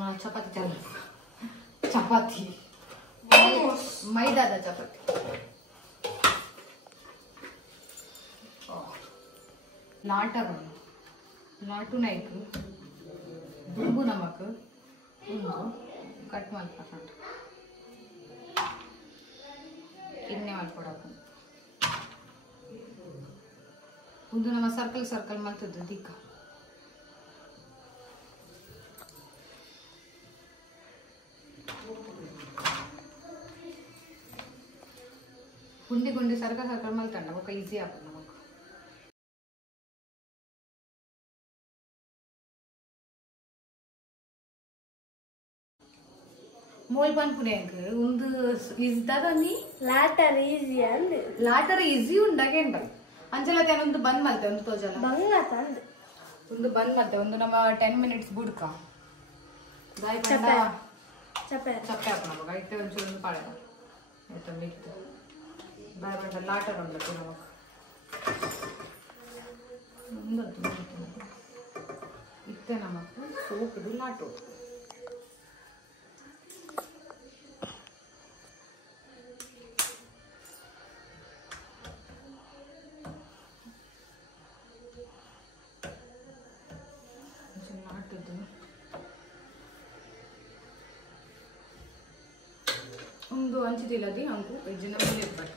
ನಮ್ಮ ಚಪಾತಿ ಚಾಲು ಚಪಾತಿ ಮೈದಾದ ಚಪಾತಿ लाटू नाइक दुंबू नमक कट मल्पड इन्ने मल्पड नम सर्कल सर्कल मल्तद दिक्क गुंडी गुंडी सर्कल सर्कल मल्तंड ईजी आगे मोल पनुकुनेंक उंदु इज्दादनी लाटर इजी अंद लाटर इजी उंडगेंड अंचलते उंदु बंद मल्ते उंदु तोजला बंगलात अंद उंदु बंद मल्ते उंदु नम 10 मिनिट्स बुडका बाय पंड चपे चपे अपना बगा इट्टे उंचुलु पाडेदा एत मिक्त बाय पंड लाटर उंडते नमक उंदु इट्टे नमक सोपु लाटो ಒಂದು ಅಂಚಿದಿಲ್ಲದಿ ಅಂಕು ವೆಜ್ಜಿನ ಮೇಲೆ ಇರ್ಬೇಕು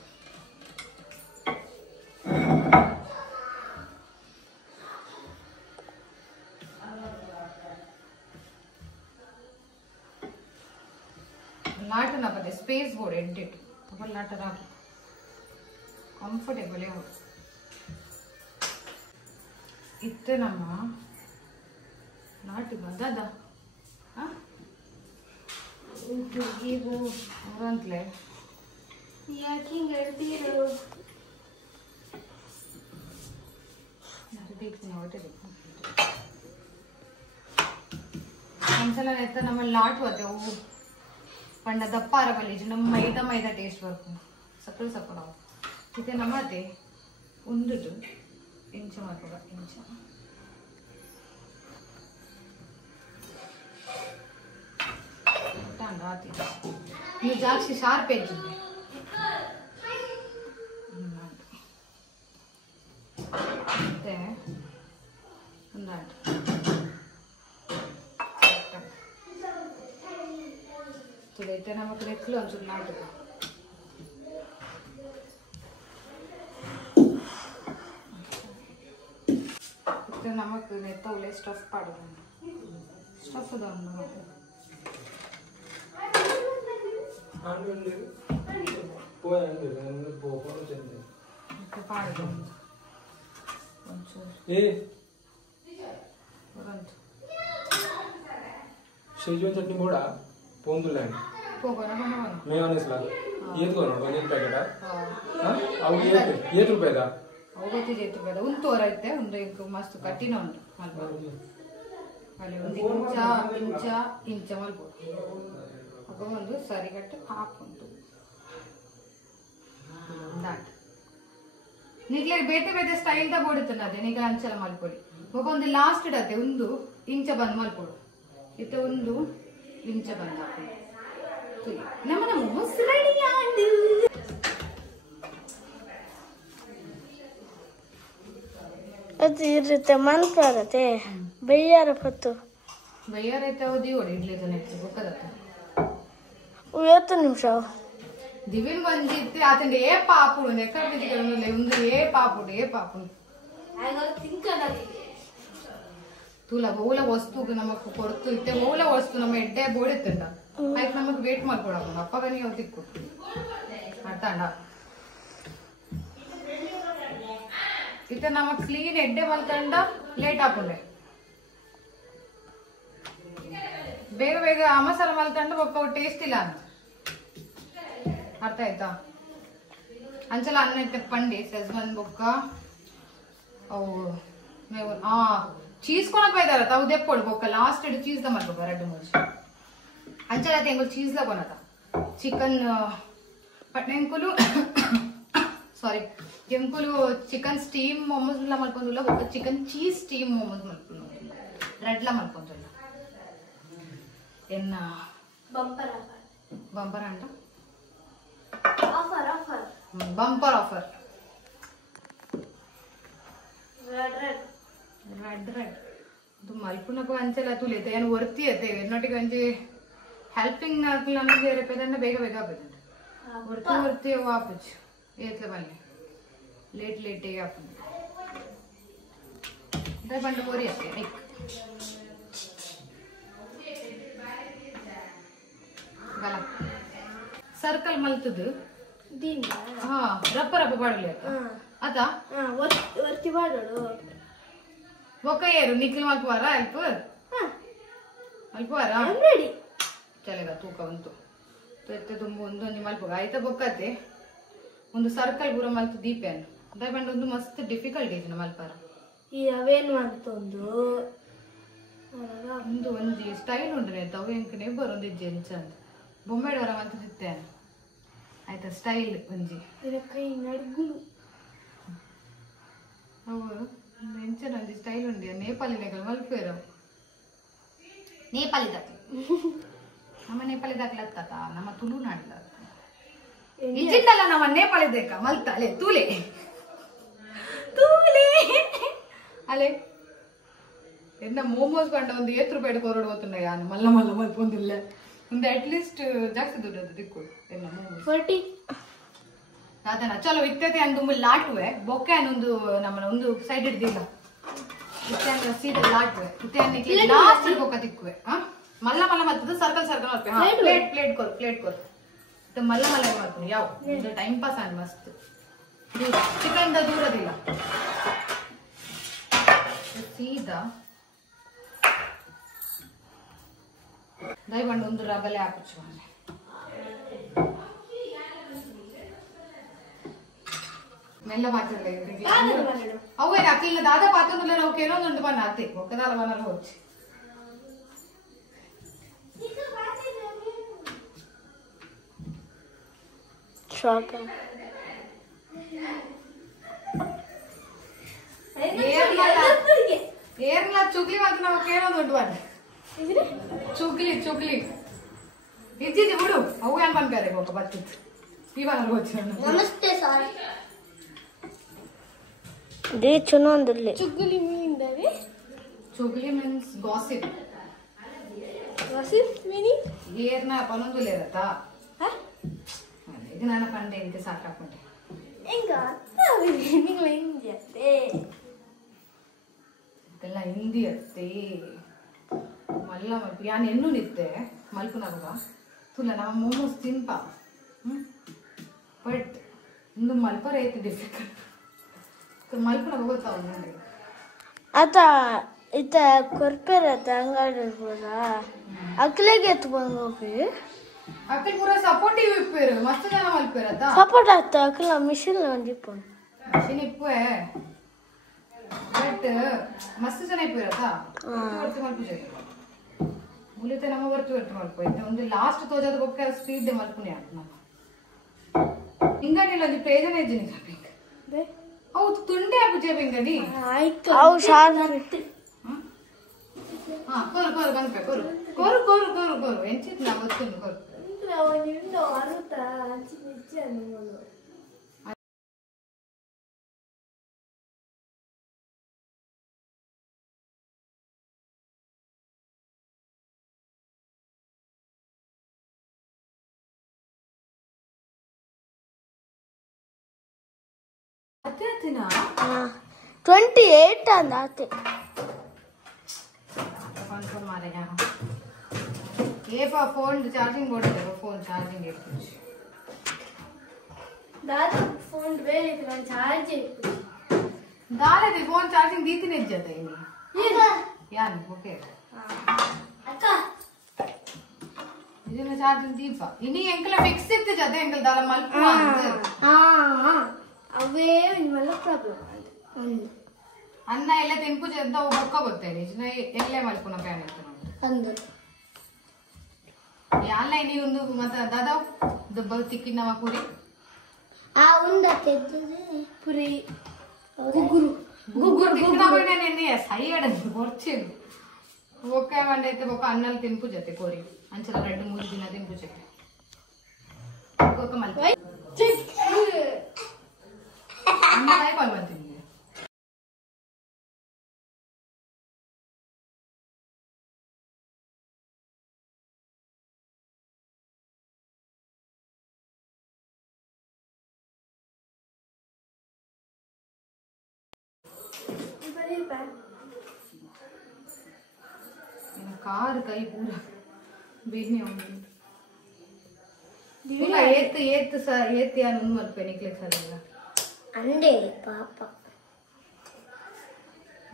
लाटन अपने स्पेस बोर्ड एडिट अपन लाटर आके कंफर्टेबल है इतने नम्मा लाट बंदा हाँ ಇದು ಅವರಂತಲೇ ಯಾಕೆ ಹಿಂಗೆ ಹೇಳ್ತೀರೋ ಒಂದ್ಸಲ ಎತ್ತ ನಮ್ಮ ಲಾಟ್ ಹೋದೆ ಅವು ಪಂಡ ದಪ್ಪ ಅರಬಲ್ಲಿ ನಮ್ಮ ಮೈದಾ ಮೈದಾ ಟೇಸ್ಟ್ ಬರ್ಕು ಸಕ್ಕರೆ ಸಕ್ಕರೆ ಅವು ಇದು ನಮ್ಮದೇ ಉಂದುದು ಇಂಚ ಮಾಡ್ಬೋದ ಇಂಚ ನೀವು ಜಾಸ್ತಿ ಶಾರ್ಪ್ ಎಜ್ಜಿದೆ ಮತ್ತೆ ಒಂದಾಟ ತುಳೈತೆ ನಮಗೆ ನೆಕ್ಲು ಒಂಚೂರು ನಾಟಕ ಮತ್ತೆ ನಮಗೆ ನೆತ್ತವಲೆ ಸ್ಟಫ್ ಪಾಡೋದು ಸ್ಟಫ್ ಅದೊಂದು शेजवान चटनी बोड़ा पोंदुलांड मेयोनेज़ ला ये तो करो एक पैकेट हाँ अब ये रुपए दा ಅವತ್ತು ಜೇತು ಬೇಡ ಒಂದು ತೋರೈತೆ ಒಂದು ಇಂಕ ಮಸ್ತ್ ಕಟ್ಟಿನ ಉಂಟು ಮಲ್ಬೋದು ಅಲ್ಲಿ ಒಂದು ಇಂಚ ಮಲ್ಬೋದು ಅಪ್ಪ ಒಂದು ಸರಿಗಟ್ಟು ಹಾಕುಂಟು ದಾಟ್ ನಿಗ್ಲೆ ಬೇತೆ ಬೇತೆ ಸ್ಟೈಲ್ ದ ಬೋಡುತ್ತನ ಅದೇ ನಿಗ ಅಂಚಲ ಮಲ್ಪೊಡಿ ಒಬ್ಬ ಒಂದು ಲಾಸ್ಟ್ ಇಡತ್ತೆ ಒಂದು ಇಂಚ ಬಂದ್ ಮಲ್ಪೊಡು ಇತ್ತೆ ಒಂದು ಇಂಚ ಬಂದ್ ಹಾಕೊಂಡು ನಮ್ಮ ಮುಸ್ರಡಿಯಾಡು ಅದು ಇರುತ್ತೆ ಮಲ್ಪರತೆ ಬೈಯಾರ ಪತ್ತು ಬೈಯಾರೈತೆ ಅವಧಿ ಓಡಿ ಇಡ್ಲಿಕ್ಕೆ ನೆಟ್ಟು ಬುಕ್ಕದತ್ತ 50 ನಿಮಿಷ ದಿವಿನ್ ಬಂದಿತ್ತೆ ಆತಂಡೆ ಏ ಪಾಪುಡು ನೆಕ್ಕರ್ದಿದ್ದೆ ಒಂದು ಏ ಪಾಪುಡು तुला बहुला वस्तू नमक ಕೊಡ್ತು ಇತ್ತೆ बहुಲ ವಸ್ತು ನಮ್ಮ ಎಡ್ಡೆ ಬೋಡಿತ್ತಂಡ ಆಯ್ತು ನಮಗೆ ವೇಟ್ ಮಾಡ್ಕೊಡೋಣ ಅಪ್ಪಗನಿ ಅವತಿಕ್ಕು ಅರ್ಥಾಂಡ ಇತ್ತೆ ನಮಗೆ ಕ್ಲೀನ್ ಎಡ್ಡೆ ಮಲ್ಕಂಡ ಲೇಟ್ ಹಾಕೊಂಡೆ ಬೇಗ ಬೇಗ ಮಸಾಲ ಮಲ್ಕಂಡ ಒಪ್ಪ ಟೇಸ್ಟ್ ಇಲ್ಲ ಅಂತ ಅರ್ಥ ಆಯ್ತಾ ಅಂಚಲ ಅನ್ನ ಇತ್ತೆ ಪಂಡಿ ಸೆಜ್ಮನ್ ಬೊಕ್ಕ ಅವು ಮೇವು चीज कोण पाहिजे ताऊ दे पड बोका लास्ट एड चीज दा मारबो बरड मोज अंचला तेंगो चीज ला कोणता चिकन पटनेंकुलु सॉरी जेंकुलु चिकन स्टीम मोमोज ला मल्कोंदुला बोका चिकन चीज स्टीम मोमोज मल्कोंदुला रेड ला मल्कोंदुला ಎನ್ನ ಬಂಪರ್ ಬಂಪರ್ ಅಂಟ offer offer bumper offer red red red red ಅದು ಮಲ್ಪುನಕ ಅಂಚೆಲ್ಲ ತುಲಿತೆ ಏನು ವರ್ತಿ ಅತ್ತೆ ಎನ್ನೊಟ್ಟಿಗೆ ಒಂಜಿ ಹೆಲ್ಪಿಂಗ್ ನಾಲ್ಕು ನಮಗೆ ರೆಪ್ಪದಂಡ ಬೇಗ ಬೇಗ ಆಪದಂಡ ವರ್ತಿ ವರ್ತಿ ಆಪುಜ್ ಏತ್ಲ ಬಲ್ಲೆ ಲೇಟ್ ಲೇಟ್ ಆಪುಜ್ ಅದೇ ಬಂಡ ಬೋರಿ ಅತ್ತೆ ಐಕ್ ಗಲ ಸರ್ಕಲ್ ಮಲ್ತದು ದೀನ ಹಾ ರಪ್ಪ ರಪ್ಪ ಬಾಡಲಿ ಅದ ವರ್ತಿ ಬಾಡೋಡು ಒಕ್ಕ ಏರು ನಿಖಿಲ್ ಮಲ್ಪುವಾರ ಅಲ್ಪ ಮಲ್ಪುವಾರ ರೆಡಿ ಚಲೆಗ ತೂಕ ಉಂಟು ಎತ್ತೆ ತುಂಬ ಒಂದೊಂದು ಮಲ್ಪುಗ ಆಯ್ತಾ ಬೊಕ್ಕತ್ತೆ ಒಂದು ಸರ್ಕಲ್ ಪೂರ ಮಲ್ತು ದೀಪೆಯನ್ನು ದಯಪಂಡ ಒಂದು ಮಸ್ತ್ ಡಿಫಿಕಲ್ಟ್ ಇದೆ ಮಲ್ಪಾರ ಈ ಅವೇನು ಅಂತಂದು ಒಂದು ಒಂಜಿ ಸ್ಟೈಲ್ ಉಂಡ್ರೆ ಆಯ್ತು ಅವು ಎಂಕನೆ ಬರೋದು ಜೆಂಚ ಅಂತ ಬೊಂಬೆಡವರ ಮಲ್ತು ದಿತ್ತೇನು ಆಯ್ತಾ ಸ್ಟೈಲ್ ಒಂಜಿ ಕೈ ನಡ್ಗುಳು ಅವು ಎಂಚನ ಒಂಜಿ ಸ್ಟೈಲ್ ಉಂಡಿ ನೇಪಾಳಿನಾಗ ಮಲ್ಪೇರ ನೇಪಾಳಿದಾಗ ನಮ್ಮ ನೇಪಾಳಿದಾಗ್ಲತ್ತ ನಮ್ಮ ತುಳುನಾಡಿದ ಇಜಿಂದಲ್ಲ ನಮ್ಮ ನೇಪಾಳಿದೇಕ ಮಲ್ತ ಅಲೆ ತೂಲೆ ತೂಲೆ ಅಲೆ ಎನ್ನ ಮೋಮೋಸ್ ಕಂಡ ಒಂದು ₹8 ಕೊರಡು ಹೋತುಂಡ ಯಾನು ಮಲ್ಲ ಮಲ್ಲ ಮಲ್ಪೊಂದಿಲ್ಲ ಒಂದು ಅಟ್ಲೀಸ್ಟ್ ಜಾಸ್ತಿ ದುಡ್ಡು ಅದು ದಿಕ್ಕು ಎನ್ನ ಮೋಮೋಸ್ 40 ಅದನ್ನ ಚಲೋ ಇತ್ತೈತೆ ಅಂದು ಲಾಟುವೆ ಬೊಕ್ಕೆ ಅನ್ನೊಂದು ನಮ್ಮನ್ನ ಒಂದು ಸೈಡ್ ಹಿಡ್ದಿಲ್ಲ ಇತ್ತೆ ಸೀದಾ ಲಾಟುವೆ ಇತ್ತೆ ಲಾಸ್ಟ್ ಬೊಕ್ಕ ತಿಕ್ಕುವೆ ಮಲ್ಲ ಮಲ್ಲ ಮಲ್ತದ ಸರ್ಕಲ್ ಸರ್ಕಲ್ ಮಾಡ್ಬೇಕು ಪ್ಲೇಟ್ ಪ್ಲೇಟ್ ಕೊರು ಮಲ್ಲ ಮಲ್ಲ ಮಾಡ್ತೀನಿ ಯಾವ ಟೈಮ್ ಪಾಸ್ ಆನ್ ಮಸ್ತ್ ದೂರ ಚಿಕನ್ ದೂರದಿಲ್ಲ ಸೀದಾ ದಯವಂಡ ಒಂದು ರಬಲೆ ಹಾಕುಚ್ಚು మెల్ల మాట్లాడలేదు అవే అట్లా దాదాపు 19 ఒకేనో నుండి పని అత్తే ఒక్కదాల వనరు వచ్చి ఏర్లా చుక్లి మాత్రం ఒకేనో నుండి పని చుక్లి ఇచ్చి ఇప్పుడు అవు అని పనికారే ఒక బట్టి ఈ వనరు వచ్చాను నమస్తే సార్ ದೇ ಚುನೊಂದಲ್ಲಿ ಚುಗ್ಲಿ ಮೀನಿಂದವೆ ಚುಗ್ಲಿ ಮೀನ್ಸ್ ಗಾಸಿಪ್ ಮೀನಿ ಏರ್ನ ಪನೊಂದು ಲೇರತ ಇದು ನಾನು ಕಂಡೆ ಇಂತೆ ಸಾಕಾಕೊಂಡೆ ಹೆಂಗ ನೀವು ಹಿಂದಿ ಅತ್ತೆ ಇದೆಲ್ಲ ಹಿಂದಿ ಅತ್ತೆ ಮಲ್ಲ ಮಲ್ಪು ಯಾನ್ ಎನ್ನು ನಿತ್ತೆ ಮಲ್ಪು ನಮಗ ತುಲ್ಲ ನಮ್ಮ ಮೋಮೋಸ್ ತಿನ್ಪ ಬಟ್ ಇಂದು ಮಲ್ಪರ ಐತಿ ಡಿಫಿಕಲ್ಟ್ ಮಲ್ಪನ ಹೋಗುತ್ತಾವ ನೋಡಿ ಆತ ಇತ್ತ ಕೊರ್ಪೆರತ್ತ ಅಂಗಡಿ ಇರ್ಬೋದ ಅಕ್ಲೆಗೆ ಎತ್ತು ಬಂದು ಹೋಗಿ ಅಕ್ಕಲ್ ಪೂರ ಸಪೋರ್ಟಿವ್ ಇಪ್ಪೇರು ಮಸ್ತ್ ಜನ ಮಲ್ಪೇರತ್ತ ಸಪೋರ್ಟ್ ಆಗ್ತ ಅಕ್ಲ ಮಿಷಿನ್ ಒಂದಿಪ್ಪು ಮಿಷಿನ್ ಇಪ್ಪೆ ಬಟ್ ಮಸ್ತ್ ಜನ ಇಪ್ಪೇರತ್ತ ವರ್ತಿ ಮಲ್ಪು ಮುಲಿತೆ ನಮ್ಮ ವರ್ತಿ ಮಲ್ಪು ಐತೆ ಒಂದು ಲಾಸ್ಟ್ ತೋಜದ ಗೊಕ್ಕೆ ಸ್ಪೀಡ್ ಮಲ್ಪುನೆ ಆಟ ನಮ್ಮ ಹಿಂಗನಿಲ್ಲ ಒಂದು ಪ್ರೇಜನೆ ಇದ್ದೀನಿ ಕಪ್ಪಿಂಗ್ ಹೌದು ತುಂಡೆ ಆಗುಜೆ ಬೆಂಗನಿ ಆಯ್ತು ಅವು ಶಾರ್ಟ್ ಹಾ ಕೊರು ಕೊರು ಬಂದ್ಬೆ ಕೊರು ಕೊರು ಕೊರು ಕೊರು ಕೊರು ಎಂಚಿತ್ ನಾ ಗೊತ್ತುಂಡು ಕೊರು ನಿಂದು ಅರುತ ಹಂಚಿ ನಿಚ್ಚ ನಿಮ್ಮದು ಅತ್ತೆ ಅತ್ತಿನಾ 28 ಅಂದ ಆತೆ ಕನ್ಫರ್ಮ್ ಮಾರೆ ಏಪ ಫೋನ್ ಚಾರ್ಜಿಂಗ್ ಬೋರ್ಡ್ ಇದೆ ಫೋನ್ ಚಾರ್ಜಿಂಗ್ ಇರ್ತೀನಿ ದಾದ ಫೋನ್ ಬೇರೆ ನಾನು ಚಾರ್ಜ್ ದಾಲದೆ ಫೋನ್ ಚಾರ್ಜಿಂಗ್ ದೀತಿನ ಇಜ್ಜತೆ ಇನಿ ಯಾನ್ ಓಕೆ ಅಕ್ಕ ಇದನ್ನ ಚಾರ್ಜಿಂಗ್ ದೀಪ ಇನಿ ಎಂಕಲ ಫಿಕ್ಸ್ ಇತ್ತು ಜತೆ ಎಂಕಲ ದಾಲ ಮಲ್ಪ ಅವೇ ನಿಮ್ಮಲ್ಲ ಪ್ರಾಬ್ಲಮ್ ಒಂದು ಅನ್ನ ಎಲ್ಲ ತಿನ್ಪು ಜದ್ದ ಬೊಕ್ಕ ಗೊತ್ತೇನೆ ಎಲ್ಲೇ ಮಲ್ಪುನ ಪ್ಯಾನ್ ಇತ್ತು ಅಂದು ಯಾಲ್ಲ ಇನಿ ಒಂದು ಮತ್ತ ದಾದ ದಬ್ಬ ತಿಕ್ಕಿನವ ಪುರಿ ಆ ಉಂಡ ತೆದ್ದದೆ ಪುರಿ ಗುಗುರು ಗುಗ್ಗುರು ತಿಕ್ಕಿನವ ನೆನ್ನೆ ಸೈಯಡ ಬರ್ಚೇನು ಬೊಕ್ಕ ಮಂಡೆ ಐತೆ ಬೊಕ್ಕ ಅನ್ನಲ್ಲಿ ತಿನ್ಪು ಜೊತೆ ಕೋರಿ ಅಂಚಲ 2-3 ದಿನ ತಿನ್ಪು ಜೊತೆ ಬೊಕ್ಕ ಮಲ್ಪೆ ಅನ್ನ ಕಾಯಿ ಕಾಲ್ ಮಾಡ್ತೀನಿ कार कई पूरा बेने पूरा ಏತ್ ಯಾರು ಮಲ್ಪೆ ನೆಕ್ಲೆಸ್ ಅಲ್ಲ ಅಂಡೆ ಪಾಪ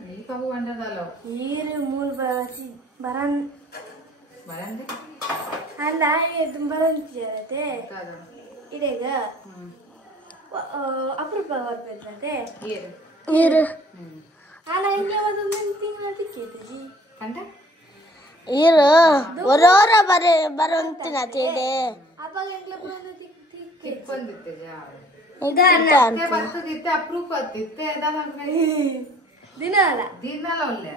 ಈ ಪಾಪ ಬಂದದಲ್ಲ ನೀರು ಮೂಲ್ ಬರಸಿ ಬರನ್ ಬರಂದೆ ಅಲ್ಲ ಇದು ಬರಂತಿರತೆ ಇದೀಗ ಅಪರೂಪ ಬರ್ತದೆ ನೀರು ಅಲ್ಲ ಹಿಂಗೆ ಒಂದು ತಿಂಗಳು ತಿಕ್ಕಿದ್ರಿ ಅಂದ್ರೆ ನೀರು ಒರೋರ ಬರಂತಿನತೆ ಬಂದಿತ್ತೆ ಬರ್ತದಿತ್ತೆ ಅಪ್ರೂಪ ಆಗ್ತಿತ್ತೆ ದಿನ ಅಲ್ಲ ದಿನಲ್ಲ ಒಳ್ಳೆ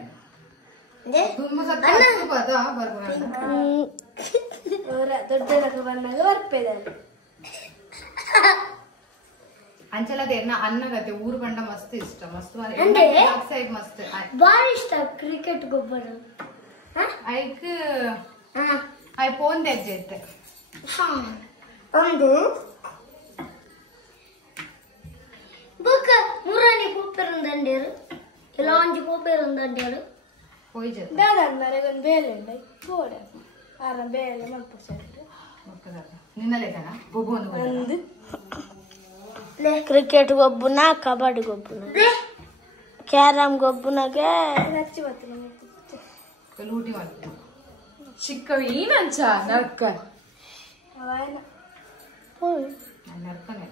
ತುಂಬ ಸತ್ತ ಅಪ್ರೂಪ ಅದ ಬರ್ಬೋದು ದೊಡ್ಡ ಬಂದಾಗ ಬರ್ಪೇದಲ್ಲಿ ಅಂಚಲದ ಅನ್ನಗತ್ತೆ ಊರು ಬಂಡ ಮಸ್ತ್ ಇಷ್ಟ ಮಸ್ತ್ ಸೈಡ್ ಮಸ್ತ್ ಬಾರಿ ಇಷ್ಟ ಕ್ರಿಕೆಟ್ ಗೊಬ್ಬರ ಐಕ್ ಐ ಫೋನ್ ತೆಗ್ದೈತೆ ಒಂದು ಬುಕ್ ಮೂರನೇ ಪೂಪೇರ್ ಒಂದಂಡೇರು ಇಲ್ಲ ಒಂಜಿ ಪೂಪೇರ್ ಒಂದಂಡೇರು ಹೋಯ್ಜತ್ ದಾದನ್ ಮರೆಗೊಂದು ಬೇಲೆ ಉಂಡೈ ಗೋಡ ಆರ ಬೇಲೆ ಮಲ್ಪ ಸೆಟ್ ನಿನ್ನಲೇದನ ಬೊಬ್ಬು ಒಂದು ಕ್ರಿಕೆಟ್ ಗೊಬ್ಬುನ ಕಬಡ್ಡಿ ಗೊಬ್ಬುನ ಕ್ಯಾರಮ್ ಗೊಬ್ಬುನಗೆ ನಚ್ಚಿ ಬರ್ತದೆ ಲೂಟಿ ಮಾಡ್ತೀನಿ ಚಿಕ್ಕವಿ ಏನಂಚ ನರ್ಕ ನರ್ಕನೆ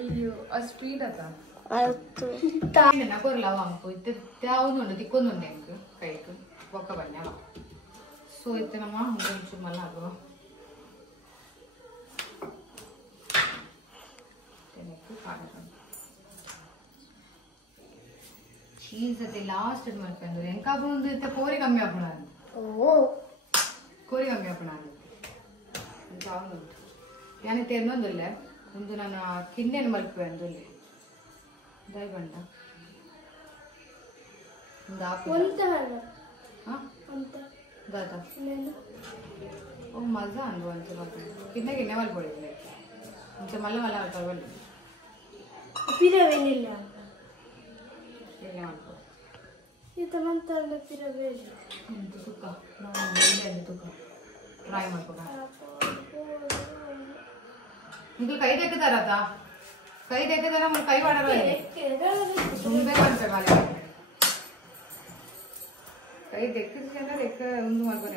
ಅಯ್ಯೋ ಆ ಸ್ಪೀಡ್ ಅದ ನಗೋರ್ಲ ಅಂಕು ಇತ್ತೆ ಯಾವ್ದು ತಿಕ್ಕೊಂದುಂಡೆ ಅಂಕು ಕೈಕು ಬೊಕ್ಕ ಬನ್ನಿ ಸೊ ಇತ್ತೆ ನಮ್ಮ ಒಂಚೂರು ಮಲ್ಲ ಆಗುವ ಚೀಸ್ ಅತ್ತೆ ಲಾಸ್ಟ್ ಇದು ಮಾಡ್ಕೊಂಡು ಎಂಕಾಪು ಒಂದು ಇತ್ತೆ ಕೋರಿ ಕಮ್ಮಿ ಆಪುಣ ಕೋರಿ ಕಮ್ಮಿ ಆಪುಣ ಯಾನಿತ್ತೆ ಇನ್ನೊಂದಿಲ್ಲ ಒಂದು ನಾನು ಕಿನ್ನೆನು ಮಲ್ಪೆ ಅಂದಲ್ಲಿ ದೈ ಬಂಡ ಒಂದು ದಾದ ಓ ಮಜಾ ಅಂದು ಒಂಚೂರು ಕಿನ್ನೆ ಕಿನ್ನೆ ಮಲ್ಪೊಳಿದ್ಲೆ ಒಂಚ ಮಲ್ಲ ಮಲ್ಲ ತಗೊಳ್ಳಿ ಪಿರವೇನಿಲ್ಲ ಎಣ್ಣೆ ಮಾಡ್ಕೊ ಈತ ಮಂತಲ್ಲ ಪಿರವೇಲಿ ಎಂತ ತುಕ್ಕ ನಾವು ತುಕ್ಕ ಟ್ರೈ ಮಾಡ್ಕೊ ಇದು ಕೈ ತೆಗ್ದಾರತ ಕೈ ತೆಗ್ದಾರ ನಮ್ಮ ಕೈ ಮಾಡಲ್ಲ ತುಂಬೆ ಮಾಡ್ಬೇಕು ಖಾಲಿ ಕೈ ತೆಕ್ಕಿದ್ರೆ ಲೆಕ್ಕ ಒಂದು ಮಾಡ್ಬೋದು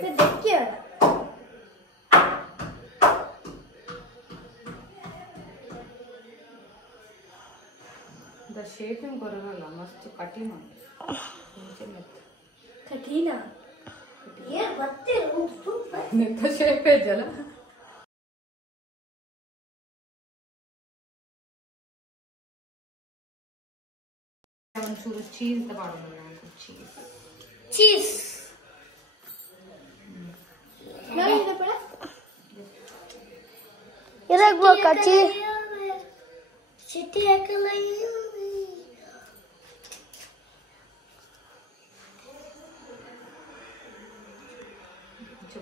ದ ಶೇಪಿಂಗ್ ಬರೋಲ್ಲ ಮಸ್ತ್ ಕಠಿಣ ಕಠಿಣ ನಿಂತ ಶೇಪ್ ಇದೆಯಲ್ಲ ಒಂಚೂರು ಚೀಸ್ ತಗೊಂಡು ಚೀಸ್ ಇರಬೇಕು ಚೀಸ್ ಸಿಟಿ ಹಾಕಲ್ಲ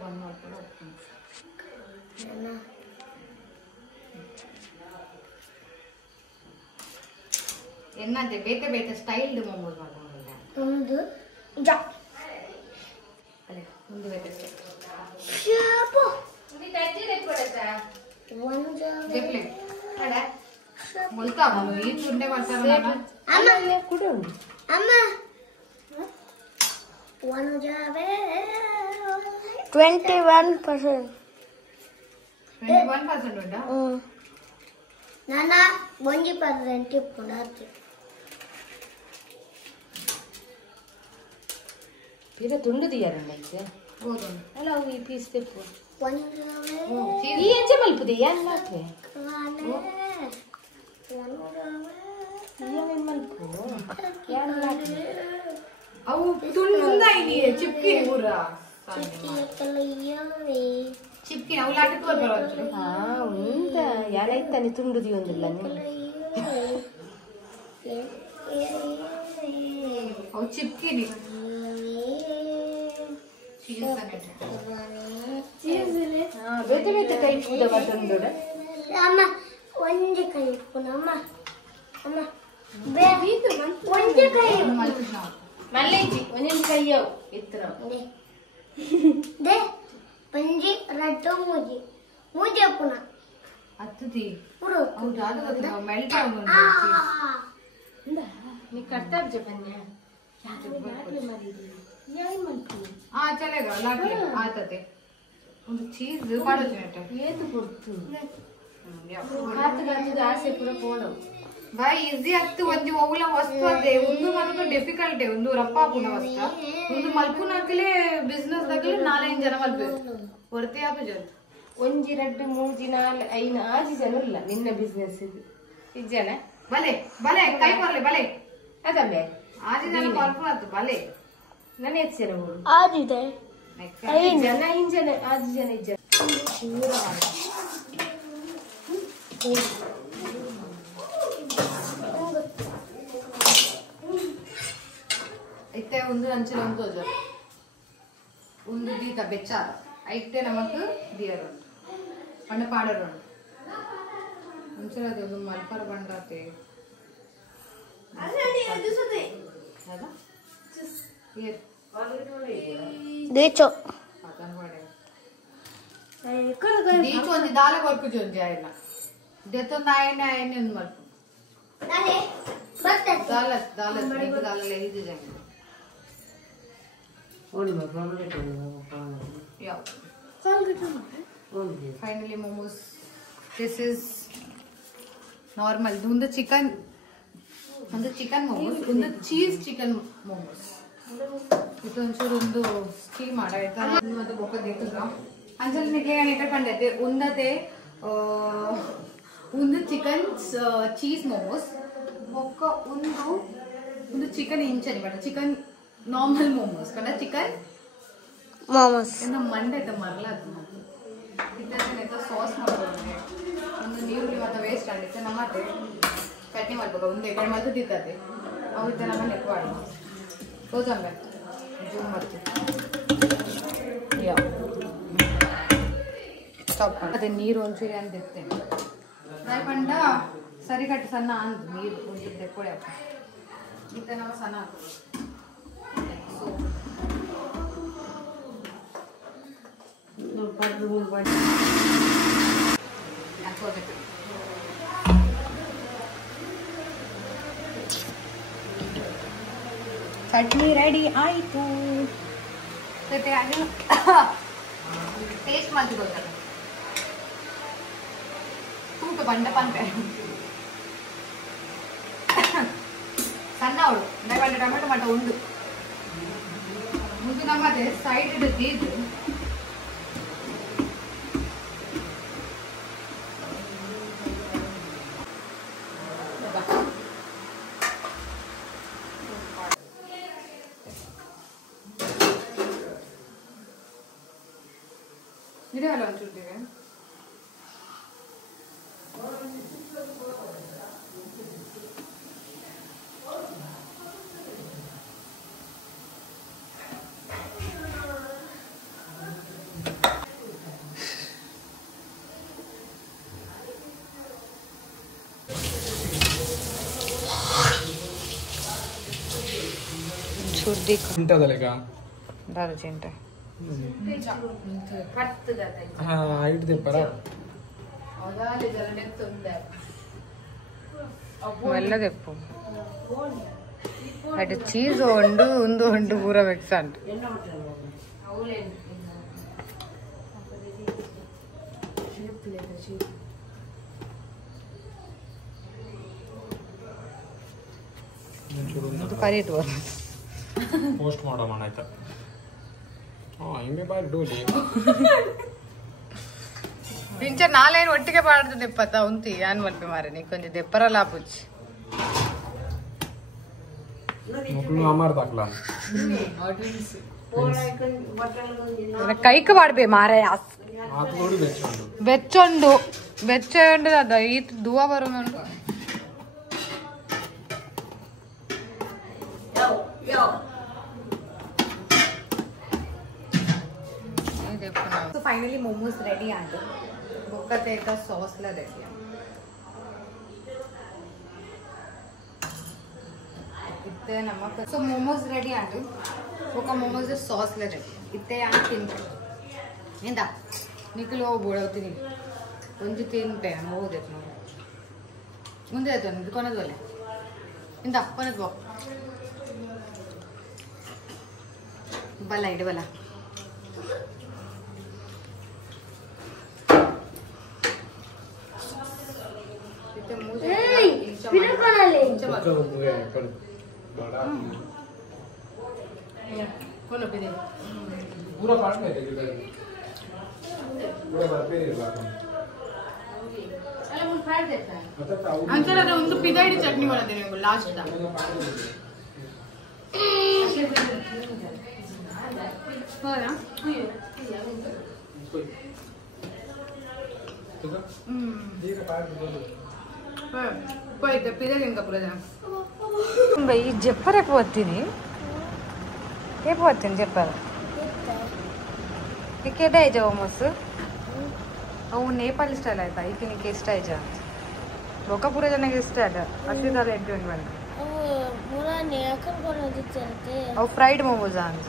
ಬಂದು ಮಾಡ್ಕೊಂಡು ಹೋಗ್ತೀನಿ ಎನ್ನಂತೆ ಬೇತೆ ಬೇತೆ ಸ್ಟೈಲ್ಡ್ ಮೊಮೋಸ್ ಮಾಡ್ಕೊಂಡಿಲ್ಲ ಒಂದು ಜಾ ಅಲ್ಲೇ ಒಂದು ಬೇತೆ ಶಾಪು ಒಂದು ದೇಪ್ಲೆ ಅಡ बोलता बोलो ये चुन्ने ಮಾಡ್ತಾರಲ್ಲ ಅಮ್ಮ ಕುಡು ಅಮ್ಮ ಒಂದು ಜಾವೆ 21% 21% ಉಂಟಾ ನಾನಾ 1% ಇಪ್ಪುನಾತಿ ಪೀರ ತುಂಡು ದಿಯಾರಂಗೈತೆ ಹೌದು ಅಲ್ಲ ಅವು ಈ ಪೀಸ್ ತೆಪ್ಪು ಒಂದು ಜಾವೆ ಈ ಎಂಜೆ ಮಲ್ಪುದೆ ಯಾನ್ ಮಾತ್ರೆ ಒಂದು ಜಾವೆ ಏನ್ ಮಲ್ಪು ಯಾನ್ ಮಾತ್ರೆ ಅವು ತುಂಡ ಇಲ್ಲಿ ಚಿಪ್ಕಿ ಊರ ಚಿಪ್ಕಿ ಅವು ಲಾಟಿ ತೋರ್ಬಾರ ಹಾ ಉಂಟ ಯಾರೈತಾನೆ ತುಂಡುದಿ ಒಂದಿಲ್ಲ ಅವು ಚಿಪ್ಕಿನಿ ಬೇತೆ ಬೇತೆ ಕೈ ಕೂದ ತುಂಡು ಅಮ್ಮ ಒಂದೇ ಕೈ ಅಮ್ಮ ಅಮ್ಮ ಒಂದೇ ಕೈ ಮಲ್ಲೇಜಿ ಒಂದೊಂದು ಕೈಯವು ಇತ್ರ ದೇ ಪಂಜಿ ರಟ್ಟು ಮೂಜಿ ಮೂಜಿ ಪುನ ಅತ್ತದಿ ಪುರು ಹೌದು ಅದು ಮೆಲ್ಟ್ ಆಗೋದು ನೀ ಕಟ್ಟಾಬ್ಜ ಬನ್ನಿ ಹಾ ಚಲೇಗ ಲಾಟ್ಲಿ ಆತತೆ ಒಂದು ಚೀಸ್ ಮಾಡೋದು ಏತು ಕೊಡ್ತು ಹಾತು ಆಸೆ ಪೂರ ಪೋಡವು ಬಾಯ್ ಈಸಿ ಆಗ್ತು ಒಂದು ಹೋಗ್ಲ ವಸ್ತು ಅದೇ ಒಂದು ಮಾತ್ರ ಡಿಫಿಕಲ್ಟ್ ಒಂದು ರಪ್ಪ ಪುನ ವಸ್ತ ಒಂದು ಮಲ್ಪುನಾಕಲೇ ಬಿಸ್ನೆಸ್ ದಾಗಲೇ 4-5 ಜನ ಮಲ್ಬೇಕು ಹೊರತೆ ಆಪ ಜನ ಒಂಜಿ ರಡ್ಡು ಮೂಜಿ ನಾಲ್ ಐನ 6 ಜನ ಇಲ್ಲ ನಿನ್ನ ಬಿಸ್ನೆಸ್ ಇದು 6 ಜನ ಬಲೆ ಬಲೆ ಕೈ ಬರ್ಲೆ ಬಲೆ ಅದಮ್ಮೆ 6 ಜನ ಮಲ್ಪುನಾತು ಬಲೆ ನನ್ನ ಎಷ್ಟು ಜನ ಊರು ಆದಿದೆ 5 ಜನ 5 ಜನ 6 ಜನ ಇಜ್ಜ ಐತೆ ಒಂದು ಅಂಚೆ ಒಂದು ಒಂದು ದೀತ ಬೆಚ್ಚಾರ ಐತೆ ನಮಕ್ ದಿಯರ್ ಪಂಡ ಪಾಡರ್ ಅಂಚೆ ಅದು ಒಂದು ಮಲ್ಪರ ಬಂಡಾತೆ ದೇಚೋ ದೀಚು ಒಂದು ದಾಲ ವರ್ಕು ಜೊಂಜಿ ಆಯ್ನ ದೆತ್ತೊಂದು ಆಯ್ನೆ ಆಯ್ನೆ ಒಂದು ಮಲ್ಪು ದಾಲತ್ ದಾಲತ್ ಇದು ದಾಲಲ್ಲ ಇದು ಜಂಗ Yeah. Finally, momos. This is normal. One chicken momos. One cheese chicken momos. This one steam mada. This boka dekha. Anjal nikle ani ekar pandete. One chicken cheese momos. Boka one chicken inchani bata chicken normal momos. Kada chicken ಮಾಮಸ್ ಇನ್ನು ಮಂಡೆ ಐತೆ ಮರಲಾತು ಇತ್ತ sauce ಮಾಡ್ಕೊಂಡೆ ಒಂದು ನೀರುಳ್ಳಿ ಮತ್ತು waste ಆಗಿತ್ತೆ ನಮ್ಮತ್ತೆ ಚಟ್ನಿ ಮಾಡ್ಬೇಕು ಒಂದು ಎಕಡೆ ಮತ್ತು ತಿತ್ತತೆ ಅವತ್ತೆ ನಮ್ಮ ನೆಕ್ವಾಡ ಸೋಜಂಬೆ ಜೂಮ್ ಮತ್ತು ಯಾ ಸ್ಟಾಪ್ ಮಾಡಿ ಅದೇ ನೀರು ಒಂಚೂರಿ ಅಂದಿತ್ತೆ ಫ್ರೈ ಪಂಡ ಸರಿ ಕಟ್ಟಿ ಸಣ್ಣ ಅಂದು ನೀರು ಒಂಚೂರು ತೆಕ್ಕೊಳೆ ಇತ್ತ ನಮ್ಮ ಸಣ್ಣ ಚಟ್ನಿ ರೆಡಿ ಆಯಿತು ಟೇಸ್ಟ್ ಮಾಡ್ತಿ ಗೊತ್ತಲ್ಲ ತೂಕ ಬಂಡ ಪಂಪೆ ಸಣ್ಣ ಅವಳು ಬಂಡ ಟೊಮೆಟೊ ಮಟ್ಟ ಉಂಡು ಮುಂದೆ ನಮ್ಮದೇ ಸೈಡ್ ಇಡುತ್ತೆ ಇದು ಇದೆಲ್ಲ ಒಂಚೂರ್ತೀವಿ छुर्दी ಇಂಟದಲೆಗ ದಾರು ಚಿಂಟೆ ಹಾ ಐಟ್ ದೆಪ್ಪರ ಎಲ್ಲ ತೆಪ್ಪು ಅಟ್ ಚೀಸ್ ಒಂದು ಪೂರ ಮಿಕ್ಸ್ ಅಂಟು ಕರಿ ಇಟ್ಟು ಪೋಸ್ಟ್ ಮಾಡೋ ಆಯ್ತಾ ಹಿಂಗೆ ಬಾರಿ ಡೋಲಿ ಪಿಂಚ ನಾಲೇನು ಒಟ್ಟಿಗೆ ಪಾಡ್ದು ದೆಪ್ಪತ್ತ ಉಂತಿ ಯಾನ್ ಮಲ್ಪೆ ಮಾರೆ ನೀ ಕೊಂಚ ದೆಪ್ಪರಲ್ಲ ಪುಚ್ಚಿ मग आमार टाकला ಕೈಗೆ ಮಾಡ್ಬೇ ಮಾರೆ ಆತು ನೋಡಿ ಬೆಚ್ಚೊಂಡು ಬೆಚ್ಚೊಂಡು ಅದ ಈ ದುವ ಬರೋ तो फाइनली मोमोज रेडी आंटे बोकते का सॉस ला रेडी इतने नमक सो मोमोज रेडी आंटे बोका मोमोज सॉस ला रेडी इतने आंटे तीन इंदा निकलो बोलवती नहीं ಒಂಜಿ ತಿನ್ಪೆ ಹೋದೆತ್ ನೋಡಿ ಮುಂದೆ ಆಯ್ತು ನಿಮ್ದು ಕೊನೆದೊಲೆ ಇಂದ ಕೊನೆದು ಬೋ ಬಲ ಇಡು ಬಲ पूरा पार्ट में अंचल अरे ಒಂದು ಪಿದಾಡಿ ಚಟ್ನಿ ಮಾಡಿದೆ ನೀವು ಲಾಸ್ಟ್ ದ ಹೋರಾ పోయితే పిదాడి ఇంకా పురదా బై చెప్పరే పోతిని ఏ పోతిని చెప్పరు इकेदा है जाओ मस अವು ನೇಪಾಳಿ ಸ್ಟೈಲ್ ಆಯ್ತಾ ಈಗ ನಿಮಗೆ ಇಷ್ಟ ಆಯ್ತಾ ಬೊಕ ಪೂರ ಜನಕ್ಕೆ ಇಷ್ಟ ಆಯ್ತ ಅಶ್ವಿತಾಲ ಎಂಟು ಬನ್ನಿ ಅವು ಫ್ರೈಡ್ ಮೋಮೋಸ್ ಅಂತ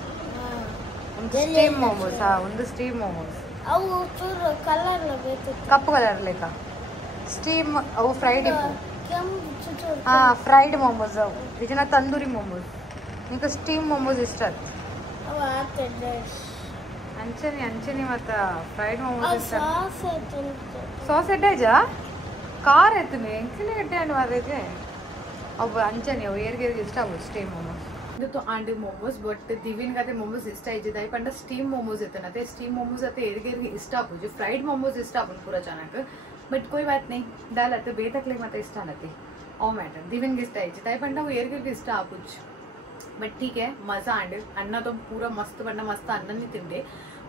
ಸ್ಟೀಮ್ ಮೋಮೋಸ್ ಒಂದು ಸ್ಟೀಮ್ ಮೋಮೋಸ್ ಅವು ಚೂರು ಕಲರ್ ಬೇಕು ಕಪ್ಪು ಕಲರ್ ಲೆಕ್ಕ ಸ್ಟೀಮ್ ಅವು ಫ್ರೈಡ್ ಇಪ್ಪು ಕೆಂಪು ಫ್ರೈಡ್ ಮೋಮೋಸ್ ಅವು ಇದನ್ನ ತಂದೂರಿ ಮೋಮೋಸ್ ನಿಮಗೆ ಸ್ಟೀಮ್ ಮೋಮೋಸ್ ಇಷ್ಟ ಆಯ್ತು ಅವು ಆಗ್ತದೆ ಅಂಚನಿ ಅಂಚನಿ ಮತ್ತು ಫ್ರೈಡ್ ಮೋಮೋಸ್ ಇಷ್ಟ ಸಾಸ್ ಸಾಸ್ ಎಡ್ಡಾಯ್ಜಾ ಕಾರ್ ಎತ್ತನೆ ಎಂಕನೇ ಎಡ್ಡೆ ಅಂಡ್ ಮಾರೈತೆ ಅವು ಅಂಚನಿ ಅವು ಏರ್ಗೇರಿಗೆ ಇಷ್ಟ ಆಗ್ಬೋದು ಸ್ಟೀಮ್ ಮೋಮೋಸ್ ಇದು ಅಂಡ್ ಮೋಮೋಸ್ ಬಟ್ ದಿವಿನ್ಗತೆ ಮೋಮೋಸ್ ಇಷ್ಟ ಇದ್ದಿದ್ದಾಯಿ ಪಂಡ ಸ್ಟೀಮ್ ಮೋಮೋಸ್ ಇತ್ತನತೆ ಸ್ಟೀಮ್ ಮೋಮೋಸ್ ಅತ್ತೆ ಏರ್ಗೇರಿಗೆ ಇಷ್ಟ ಆಗ್ಬೋದು ಫ್ರೈಡ್ ಮೋಮೋಸ್ ಇಷ್ಟ ಆಗ್ಬೋದು ಪೂರ ಚೆನ್ನಾಗಿ ಬಟ್ कोई बात नहीं दाल अते बेतकले ಮತ್ತೆ ಇಷ್ಟ ಅನ್ನತ್ತೆ ಅವು ಮ್ಯಾಟರ್ ದಿವಿನ್ಗೆ ಇಷ್ಟ ಇದ್ದಿದ್ದಾಯಿ ಪಂಡ ಅವು ಏರ್ಗೇರಿಗೆ ಇಷ್ಟ ಆಗ್ಬೋದು बट ठीक है मजा आंड अन्न तो पूरा मस्त बंड मस्त अन्न तिंदे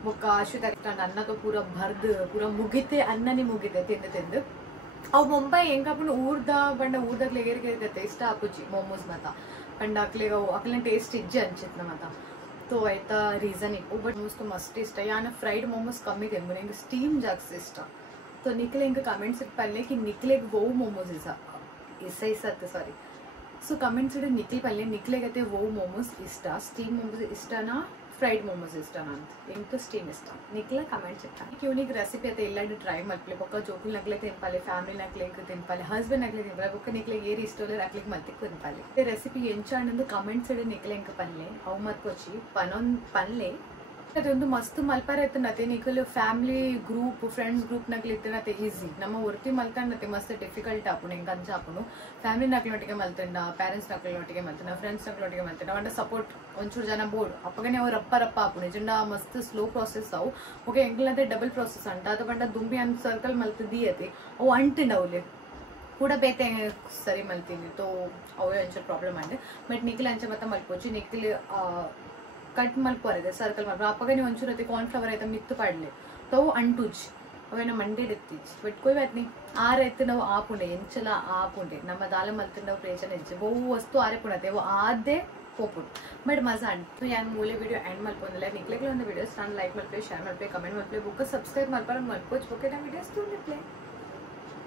मुक्का अश्विता अन्न तो पूरा भर्द पूरा मुगिते अन्न मुगिते तिंद तिंद अव मुंबई हेंगपण ऊर्द बंड ऊर्दक्ले ಏರ್ಗೇರ್ಗತ್ತೆ ಇಷ್ಟ ಆಪುಜಿ ಮೋಮೋಸ್ ಮತ बंड अक्ले अक्ले टेस्ट इज्जे अंचित्न मत तो आयता रीजन इप्पु बट मोमोस मस्त इष्ट यान फ्राइड मोमोस कमी तिंबु निंगे स्टीम जास्त इष्ट तो निकले इंक कमेंट्स पल्ले कि निकले वो मोमोस इसा सॉरी सो कमेंट्स इड निखिल पल्ले निखिलेगते वो मोमोस इष्ट स्टीम मोमोस इष्टना फ्राइड मोमोस इष्टना ಅಂತ ಇಂತ ಸ್ಟೀಮ್ ಇಷ್ಟ ನಿಖಿಲ ಕಮೆಂಟ್ ಚೆಕ್ಕಾನಿ ಯೂನಿಕ್ ರೆಸಿಪಿ ಅತೆ ಎಲ್ಲಾಡಿ ಟ್ರೈ ಮಾಡ್ಲಿ ಬೊಕ್ಕ ಜೋಕುಲ್ ನಗ್ಲೆ ತಿನ್ಪಾಲೆ ಫ್ಯಾಮಿಲಿ ನಗ್ಲೆ ತಿನ್ಪಾಲೆ ಹಸ್ಬೆಂಡ್ ನಗ್ಲೆ ತಿನ್ಪಾಲೆ ಬೊಕ್ಕ ನಿಖಿಲ ಏರ್ ಇಷ್ಟೋಲೆ ರಾಕ್ಲಿಕ್ ಮಲ್ತಿ ತಿನ್ಪಾಲೆ ಈ ರೆಸಿಪಿ ಎಂಚಾಂಡ್ ಕಮೆಂಟ್ಸ್ ಇಡ ನಿಖಿಲ ಇಂಕ ಪಲ್ಲೆ ಅವು ಮತ್ಕೊಚ್ಚಿ ಪಲ್ಲೆ ಅದೊಂದು ಮಸ್ತ್ ಮಲ್ಪಾರ ಇತ್ತನತೆ Nikhil family group friends group ನಗ್ಲಿ ಇತ್ತನತೆ ಈಸಿ ನಮ್ಮ ವರ್ತಿ ಮಲ್ತಾನತೆ ಮಸ್ತ್ ಡಿಫಿಕಲ್ಟ್ ಆಪುನು ಹಿಂಗೆ ಅಂಚಾಪುನು ಫ್ಯಾಮಿಲಿ ನಕ್ಲೊಟ್ಟಿಗೆ ಮಲ್ತಂಡ ಪೇರೆಂಟ್ಸ್ ನಕ್ಲೊಟ್ಟಿಗೆ ಮಲ್ತಂಡ ಫ್ರೆಂಡ್ಸ್ ನಕ್ಲೊಟ್ಟಿಗೆ ಮಲ್ತಂಡ ಅಂಡ ಸಪೋರ್ಟ್ ಒಂಚೂರು ಜನ ಬೋರ್ಡ್ ಅಪ್ಪಗನೆ ಅವು ರಪ್ಪ ರಪ್ಪ ಆಪುನು ಜಂಡ ಮಸ್ತ್ ಸ್ಲೋ ಪ್ರಾಸೆಸ್ ಅವು ಓಕೆ ಎಂಗ್ಲಂತೆ ಡಬಲ್ ಪ್ರಾಸೆಸ್ ಅಂಟ ಅದು ಬಂಡ ದುಂಬಿ ಅಂತ ಸರ್ಕಲ್ ಮಲ್ತದಿಯತಿ ಅವು ಅಂಟಿಂಡ ಅವಲೆ ಕೂಡ ಬೇತೆ ಸರಿ ಮಲ್ತೀನಿ ತೋ ಅವೇ ಒಂಚೂರು ಪ್ರಾಬ್ಲಮ್ ಆಂಡ್ ಬಟ್ ನಿಖಿಲ್ ಅಂಚೆ ಮತ್ತೆ ಮಲ್ಪೋಚಿ ನಿಖಿಲ್ कट मल्परे सर्कल मल्प अपने वंचूर कॉर्नफ्लवर आयता मित्त पाडले तो अंटूज अवे मंडे एत्तीज बट कोई बात नहीं आरे ना आपुंडे एंचला आपुंडे नम दाल मल्त प्रेचन एंचे वो वस्तु आरेपुणते वो आदे पोपुड बट मजा अंट तो यान मूले वीडियो एंड मल्पोंदिल्ल निक्लेग्ले ಒಂದು ವಿಡಿಯೋಸ್ ನಾನು ಲೈಕ್ ಮಾಡ್ಕೊಳ್ಳಿ ಶೇರ್ ಮಾಡ್ಕೊಳ್ಳಿ ಕಮೆಂಟ್ ಮಾಡ್ಕೊಳ್ಳಿ ಬುಕ್ ಸಬ್ಸ್ಕ್ರೈಬ್ ಮಾಡ್ಕೊಳ್ಳಿ ಮಲ್ಪೋಚ್ ಓಕೆ ನಾ ವಿಡಿಯೋಸ್ ತೋರಿಸ್ತೀನಿ